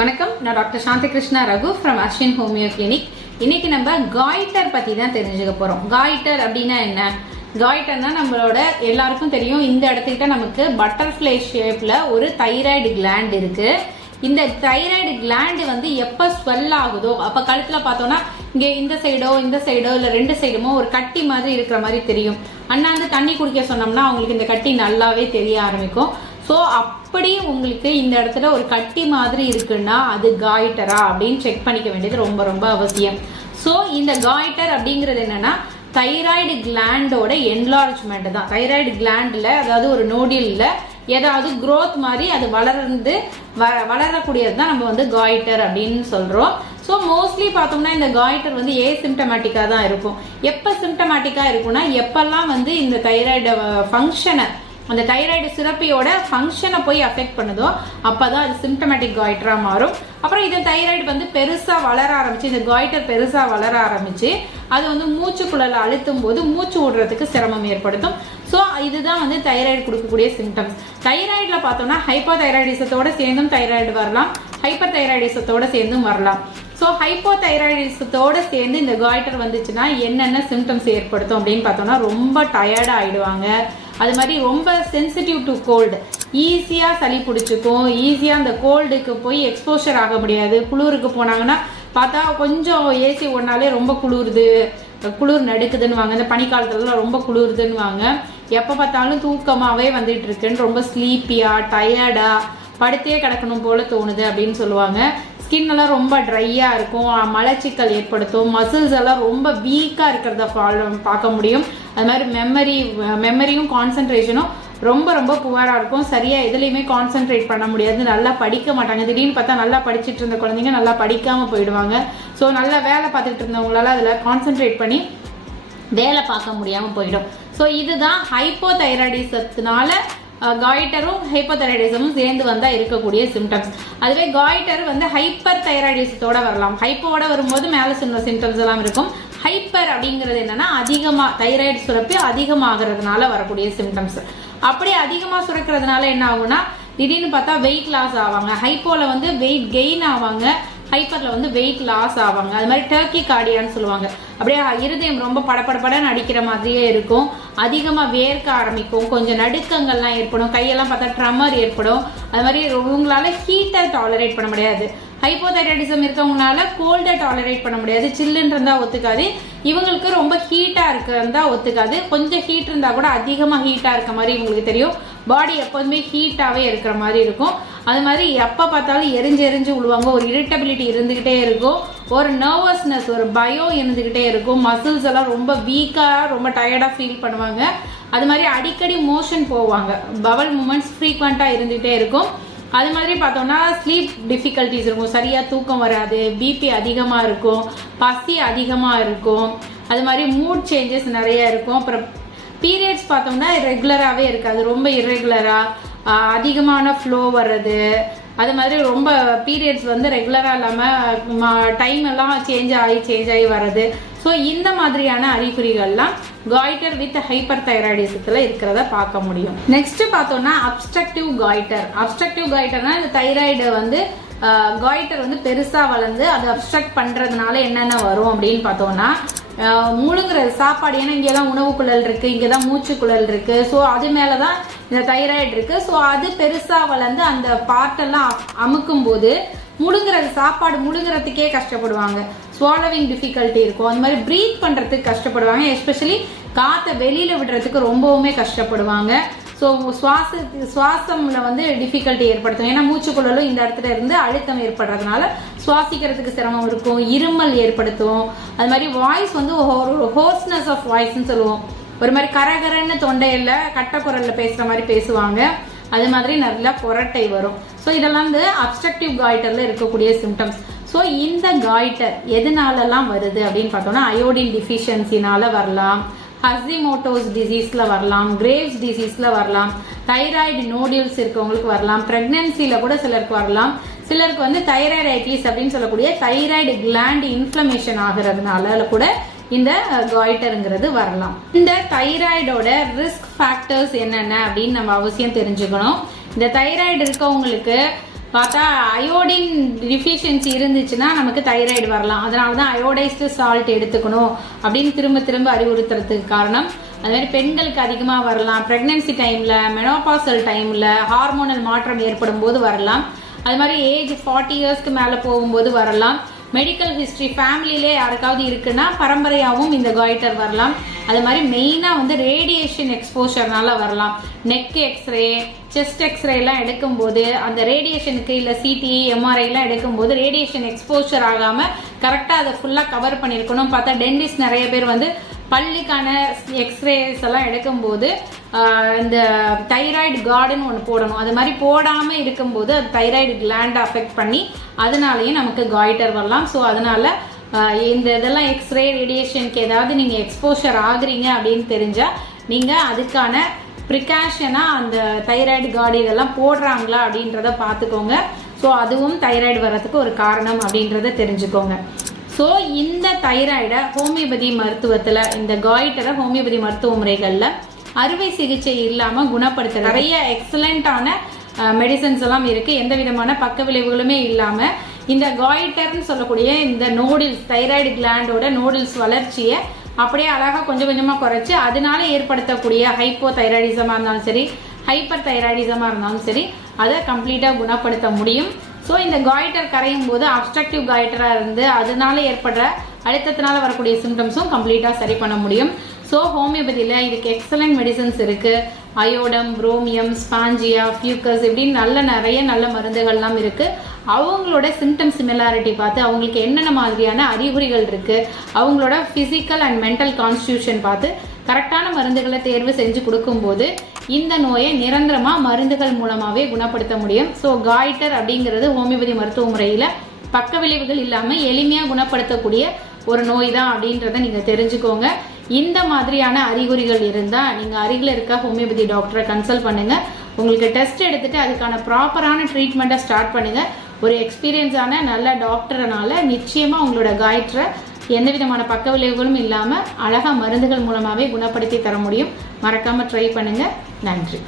வணக்கம். நான் doctor Shanthi Krishna Raghu from Aswin homeo clinic இன்னைக்கு நம்ம காய்டர் பத்தி தான் தெரிஞ்சுக்க போறோம். காய்டர் அப்படின்னா என்ன? காய்டர்னா நம்மளோட எல்லாருக்கும் தெரியும். இந்த இடத்துக்கிட்ட நமக்கு பட்டர்ஃப்ளை ஷேப்ல ஒரு தைராய்டு கிளாண்ட் இருக்கு. இந்த தைராய்டு கிளாண்டு வந்து எப்போ ஸ்வெல் ஆகுதோ அப்போ கழுத்தில் பார்த்தோன்னா இங்கே இந்த சைடோ இந்த சைடோ இல்லை ரெண்டு சைடுமோ ஒரு கட்டி மாதிரி இருக்கிற மாதிரி தெரியும். அண்ணாந்து தண்ணி குடிக்க சொன்னோம்னா அவங்களுக்கு இந்த கட்டி நல்லாவே தெரிய ஆரம்பிக்கும். ஸோ அப்படி உங்களுக்கு இந்த இடத்துல ஒரு கட்டி மாதிரி இருக்குன்னா அது காய்டரா அப்படின்னு செக் பண்ணிக்க வேண்டியது ரொம்ப ரொம்ப அவசியம். ஸோ இந்த காய்டர் அப்படிங்கிறது என்னன்னா தைராய்டு கிளாண்டோட என்லார்ஜ்மெண்ட் தான். தைராய்டு கிளாண்டில் அதாவது ஒரு நோடியில் ஏதாவது க்ரோத் மாதிரி அது வளர்ந்து வ வளரக்கூடியது தான் நம்ம வந்து காய்டர் அப்படின்னு சொல்கிறோம் ஸோ மோஸ்ட்லி பார்த்தோம்னா இந்த காய்டர் வந்து ஏ சிம்டமேட்டிக்காக தான் இருக்கும். எப்போ சிம்டமேட்டிக்காக இருக்கும்னா எப்பெல்லாம் வந்து இந்த தைராய்டு ஃபங்க்ஷனை அந்த தைராய்டு சிறப்பியோட ஃபங்க்ஷனை போய் அஃபெக்ட் பண்ணுதோ அப்போ தான் அது சிம்டமேட்டிக் காய்டரா மாறும். அப்புறம் இது தைராய்டு வந்து பெருசாக வளர ஆரம்பிச்சு இந்த காய்டர் பெருசாக வளர ஆரம்பிச்சு அது வந்து மூச்சுக்குழல அழுத்தும் போது மூச்சு விடுறதுக்கு சிரமம் ஏற்படுத்தும். ஸோ இதுதான் வந்து தைராய்டு கொடுக்கக்கூடிய சிம்டம்ஸ் தைராய்டில் பார்த்தோம்னா ஹைப்போ தைராய்டிசத்தோடு சேர்ந்தும் தைராய்டு வரலாம். ஹைப்பர் தைராய்டிசத்தோடு சேர்ந்தும் வரலாம். ஸோ ஹைப்போ தைராய்டிசத்தோடு சேர்ந்து இந்த காய்டர் வந்துச்சுன்னா என்னென்ன சிம்டம்ஸ் ஏற்படுத்தும் அப்படின்னு பார்த்தோம்னா ரொம்ப டயர்டாக ஆகிடுவாங்க அது மாதிரி ரொம்ப சென்சிட்டிவ் டு கோல்டு ஈஸியாக சளி பிடிச்சிக்கும். ஈஸியாக அந்த கோல்டுக்கு போய் எக்ஸ்போஷர் ஆக முடியாது. குளிருக்கு போனாங்கன்னா பார்த்தா கொஞ்சம் ஏசி ஒன்னாலே ரொம்ப குளிருது. குளிர் நடுக்குதுன்னுவாங்க. இந்த பனிக்காலத்துலலாம் ரொம்ப குளிருதுன்னுவாங்க. எப்போ பார்த்தாலும் தூக்கமாகவே வந்துட்டு இருக்குன்னு ரொம்ப ஸ்லீப்பியாக டயர்டாக படுத்தே கிடக்கணும் போல தோணுது அப்படின்னு சொல்லுவாங்க. ஸ்கின் எல்லாம் ரொம்ப ட்ரையாக இருக்கும். மலச்சிக்கல் ஏற்படுத்தும். மசில்ஸ் எல்லாம் ரொம்ப வீக்காக இருக்கிறத ஃபாலோ பார்க்க முடியும். அது மாதிரி மெமரி மெமரியும் கான்சன்ட்ரேஷனும் ரொம்ப ரொம்ப புவராக இருக்கும். சரியாக எதுலேயுமே கான்சென்ட்ரேட் பண்ண முடியாது. நல்லா படிக்க மாட்டாங்க. திடீர்னு பார்த்தா நல்லா படிச்சுட்டு இருந்த குழந்தைங்க நல்லா படிக்காமல் போயிடுவாங்க. ஸோ நல்லா வேலை பார்த்துட்டு இருந்தவங்களால அதில் கான்சென்ட்ரேட் பண்ணி வேலை பார்க்க முடியாமல் போயிடும். ஸோ இதுதான் ஹைப்போதைராய்டிசத்தினால காய்டரும் ஹைப்போதைராய்டிசமும் சேர்ந்து வந்தால் இருக்கக்கூடிய சிம்டம்ஸ் அதுவே காய்டர் வந்து ஹைப்பர் தைராய்டிசத்தோட வரலாம். ஹைப்போட வரும்போது மேலே சொன்ன சிம்டம்ஸ் எல்லாம் இருக்கும். ஹைப்பர் அப்படிங்கிறது என்னன்னா அதிகமாக தைராய்டு சுரப்பி அதிகமாகிறதுனால வரக்கூடிய சிம்டம்ஸ் அப்படி அதிகமாக சுரக்கிறதுனால என்ன ஆகும்னா திடீர்னு பார்த்தா வெயிட் லாஸ் ஆவாங்க. ஹைப்போல வந்து வெயிட் கெயின் ஆவாங்க. ஹைப்பரில் வந்து வெயிட் லாஸ் ஆவாங்க. அது மாதிரி டர்க்கி கார்டியான்னு சொல்லுவாங்க. அப்படியே இருதயம் ரொம்ப படப்படப்படன்னு அடிக்கிற மாதிரியே இருக்கும். அதிகமாக வேர்க்க ஆரம்பிக்கும். கொஞ்சம் நடுக்கங்கள்லாம் ஏற்படும். கையெல்லாம் பார்த்தா ட்ரமர் ஏற்படும். அது மாதிரி இவங்களால ஹீட்டை டாலரேட் பண்ண முடியாது. ஹைப்போதைராய்டிசம் இருக்கவங்களால கோல்டை டாலரேட் பண்ண முடியாது. சில்லுன்னு இருந்தால் ஒத்துக்காது. இவங்களுக்கு ரொம்ப ஹீட்டாக இருக்கிறதா ஒத்துக்காது. கொஞ்சம் ஹீட் இருந்தால் கூட அதிகமாக ஹீட்டாக இருக்க மாதிரி இவங்களுக்கு தெரியும். பாடி எப்போதுமே ஹீட்டாகவே இருக்கிற மாதிரி இருக்கும். அது மாதிரி எப்போ பார்த்தாலும் எரிஞ்சு எரிஞ்சு விழுவாங்க ஒரு இரிட்டபிலிட்டி இருந்துக்கிட்டே இருக்கும். ஒரு நர்வஸ்னஸ் ஒரு பயம் இருந்துக்கிட்டே இருக்கும். மசில்ஸ் எல்லாம் ரொம்ப வீக்காக ரொம்ப டயர்டாக ஃபீல் பண்ணுவாங்க. அது மாதிரி அடிக்கடி மோஷன் போவாங்க. பவல் மூமெண்ட்ஸ் ஃப்ரீக்வெண்ட்டாக இருந்துகிட்டே இருக்கும். அது மாதிரி பார்த்தோம்னா ஸ்லீப் டிஃபிகல்ட்டிஸ் இருக்கும். சரியாக தூக்கம் வராது பிபி அதிகமாக இருக்கும் பசி அதிகமாக இருக்கும். அது மாதிரி மூட் சேஞ்சஸ் நிறைய இருக்கும். அப்புறம் பீரியட்ஸ் பார்த்தோம்னா ரெகுலராகவே இருக்காது. ரொம்ப இரெகுலராக அதிகமான ஃப்ளோ வர்றது. அது மாதிரி ரொம்ப பீரியட்ஸ் வந்து ரெகுலராக இல்லாமல் டைம் எல்லாம் சேஞ்ச் ஆகி சேஞ்ச் ஆகி வர்றது. ஸோ இந்த மாதிரியான அறிகுறிகள்லாம் காய்டர் வித் ஹைப்பர் தைராய்டிசத்தில் இருக்கிறத பார்க்க முடியும். நெக்ஸ்ட் பார்த்தோம்னா அப்ஸ்ட்ரக்டிவ் காய்டர் அப்ஸ்ட்ரக்டிவ் காய்டர்னா இந்த தைராய்டு வந்து காய்டர் வந்து பெருசாக வளர்ந்து அதை அப்ஸ்ட்ரக்ட் பண்ணுறதுனால என்னென்ன வரும் அப்படின்னு பார்த்தோம்னா முழுங்குறது சாப்பாடு ஏன்னா இங்கே தான் உணவு குழல் இருக்கு இங்கே தான் மூச்சு குழல் இருக்கு. ஸோ அது மேலே தான் இந்த தைராய்டு இருக்கு. ஸோ அது பெருசாக வளர்ந்து அந்த பார்ட்டெல்லாம் அமுக்கும் போது முழுங்குறது சாப்பாடு முழுங்குறதுக்கே கஷ்டப்படுவாங்க. ஸ்வாலவிங் டிஃபிகல்ட்டி இருக்கும். அந்த மாதிரி ப்ரீத் பண்ணுறதுக்கு கஷ்டப்படுவாங்க. எஸ்பெஷலி காற்றை வெளியில் விடுறதுக்கு ரொம்பவுமே கஷ்டப்படுவாங்க. ஸோ சுவாச சுவாசம்ல வந்து டிஃபிகல்ட்டி ஏற்படுத்தும். ஏன்னா மூச்சுக்குழலும் இந்த இடத்துல இருந்து அழுத்தம் ஏற்படுறதுனால சுவாசிக்கிறதுக்கு சிரமம் இருக்கும் இருமல் ஏற்படுத்தும். அது மாதிரி வாய்ஸ் வந்து ஹோர்ஸ்னஸ் ஆஃப் வாய்ஸ்ன்னு சொல்லுவோம். ஒரு மாதிரி கரகரன்னு தொண்டையில் கட்டக்குரலில் பேசுகிற மாதிரி பேசுவாங்க. அது மாதிரி நல்லா கொரட்டை வரும். ஸோ இதெல்லாம் வந்து அப்ஸ்ட்ரக்டிவ் காய்டரில் இருக்கக்கூடிய சிம்டம்ஸ் ஸோ இந்த காய்டர் எதனாலலாம் வருது அப்படின்னு பார்த்தோம்னா அயோடின் டிஃபிஷியன்சினால வரலாம். ஹசிமோட்டோஸ் டிசீஸ்ல வரலாம் கிரேவ்ஸ் டிசீஸ்ல வரலாம் தைராய்டு நோடியூல்ஸ் இருக்கவங்களுக்கு வரலாம் பிரெக்னன்சில கூட சிலருக்கு வரலாம். சிலருக்கு வந்து தைராய்டைட்டிஸ் அப்படின்னு சொல்லக்கூடிய தைராய்டு கிளாண்ட் இன்ஃப்ளமேஷன் ஆகுறதுனால கூட இந்த காய்டருங்கிறது வரலாம். இந்த தைராய்டோட ரிஸ்க் ஃபேக்டர்ஸ் என்னென்ன அப்படின்னு நம்ம அவசியம் தெரிஞ்சுக்கணும். இந்த தைராய்டு இருக்கவங்களுக்கு பார்த்தா அயோடின் டிஃபிஷியன்சி இருந்துச்சுன்னா நமக்கு தைராய்டு வரலாம். அதனால தான் அயோடைஸ்டு சால்ட் எடுத்துக்கணும் அப்படின்னு திரும்ப திரும்ப அறிவுறுத்துறதுக்கு காரணம். அது மாதிரி பெண்களுக்கு அதிகமாக வரலாம். ப்ரெக்னென்சி டைமில் மெனோபாசல் டைமில் ஹார்மோனல் மாற்றம் ஏற்படும் போது வரலாம். அது மாதிரி ஏஜ் ஃபார்ட்டி இயர்ஸ்க்கு மேலே போகும்போது வரலாம். மெடிக்கல் ஹிஸ்ட்ரி ஃபேமிலியிலே யாருக்காவது இருக்குன்னா பரம்பரையாகவும் இந்த காய்டர் வரலாம். அது மாதிரி மெயினாக வந்து ரேடியேஷன் எக்ஸ்போஷர்னால வரலாம். நெக் எக்ஸ்ரே செஸ்ட் எக்ஸ்ரேலாம் எடுக்கும்போது அந்த ரேடியேஷனுக்கு இல்லை சிடிஇ எம்ஆர்ஐலாம் எடுக்கும்போது ரேடியேஷன் எக்ஸ்போஷர் ஆகாமல் கரெக்டாக அதை ஃபுல்லாக கவர் பண்ணியிருக்கணும். பார்த்தா டென்டிஸ்ட் நிறைய பேர் வந்து பல்லுக்கான எக்ஸ்ரேஸ் எல்லாம் எடுக்கும்போது இந்த தைராய்டு கார்டுன்னு ஒன்று போடணும். அது மாதிரி போடாமல் இருக்கும்போது அது தைராய்டு கிளாண்டை அஃபெக்ட் பண்ணி அதனாலேயும் நமக்கு காய்டர் வரலாம். ஸோ அதனால் இந்த இதெல்லாம் எக்ஸ்ரே ரேடியேஷனுக்கு ஏதாவது நீங்கள் எக்ஸ்போஷர் ஆகுறீங்க அப்படின்னு தெரிஞ்சால் நீங்கள் அதுக்கான ப்ரிகாஷனாக அந்த தைராய்டு கார்டு இதெல்லாம் போடுறாங்களா அப்படின்றத பார்த்துக்கோங்க. ஸோ அதுவும் தைராய்டு வர்றதுக்கு ஒரு காரணம் அப்படின்றத தெரிஞ்சுக்கோங்க. ஸோ இந்த தைராய்டை ஹோமியோபதி மருத்துவத்தில் இந்த காய்டரை ஹோமியோபதி மருத்துவ முறைகளில் அறுவை சிகிச்சை இல்லாமல் குணப்படுத்த நிறைய எக்ஸலண்ட்டான மெடிசன்ஸ் எல்லாம் இருக்குது எந்த விதமான பக்க விளைவுகளுமே இல்லாமல் இந்த காய்டர்னு சொல்லக்கூடிய இந்த நோடில்ஸ் தைராய்டு கிளாண்டோட நோடில்ஸ் வளர்ச்சியை அப்படியே அழகாக கொஞ்சம் கொஞ்சமாக குறைச்சி அதனால ஏற்படுத்தக்கூடிய ஹைப்போ தைராய்டிசமாக இருந்தாலும் சரி ஹைப்பர் தைராய்டிசமாக இருந்தாலும் சரி அதை கம்ப்ளீட்டாக குணப்படுத்த முடியும். ஸோ இந்த காய்டர் கரையும் போது அப்ஸ்ட்ரக்டிவ் காய்டராக இருந்து அதனால ஏற்படுற அழுத்தத்தினால வரக்கூடிய சிம்டம்ஸும் கம்ப்ளீட்டாக சரி பண்ண முடியும். ஸோ ஹோமியோபதியில் இதுக்கு எக்ஸலண்ட் மெடிசன்ஸ் இருக்குது அயோடம் புரோமியம் ஸ்பாஞ்சியா ஃபியூக்கஸ் இப்படின்னு நல்ல நிறைய நல்ல மருந்துகள்லாம் இருக்குது அவங்களோட சிம்டம் சிமிலாரிட்டி பார்த்து அவங்களுக்கு என்னென்ன மாதிரியான அறிகுறிகள் இருக்குது அவங்களோட ஃபிசிக்கல் அண்ட் மென்டல் கான்ஸ்டியூஷன் பார்த்து கரெக்டான மருந்துகளை தேர்வு செஞ்சு கொடுக்கும்போது இந்த நோயை நிரந்தரமாக மருந்துகள் மூலமாகவே குணப்படுத்த முடியும். ஸோ காய்டர் அப்படிங்கிறது ஹோமியோபதி மருத்துவ முறையில் பக்க விளைவுகள் இல்லாமல் எளிமையாக குணப்படுத்தக்கூடிய ஒரு நோய் தான் அப்படின்றத நீங்கள் தெரிஞ்சுக்கோங்க. இந்த மாதிரியான அறிகுறிகள் இருந்தால் நீங்கள் அருகில் இருக்க ஹோமியோபதி டாக்டரை கன்சல்ட் பண்ணுங்கள் உங்களுக்கு டெஸ்ட் எடுத்துட்டு அதுக்கான ப்ராப்பரான ட்ரீட்மெண்ட்டை ஸ்டார்ட் பண்ணுங்கள் ஒரு எக்ஸ்பீரியன்ஸான நல்ல டாக்டரனால நிச்சயமாக உங்களோட காயற்றை எந்த விதமான பக்க விளைவுகளும் இல்லாமல் அழகாக மருந்துகள் மூலமாகவே குணப்படுத்தி தர முடியும். மறக்காமல் ட்ரை பண்ணுங்கள் நன்றி.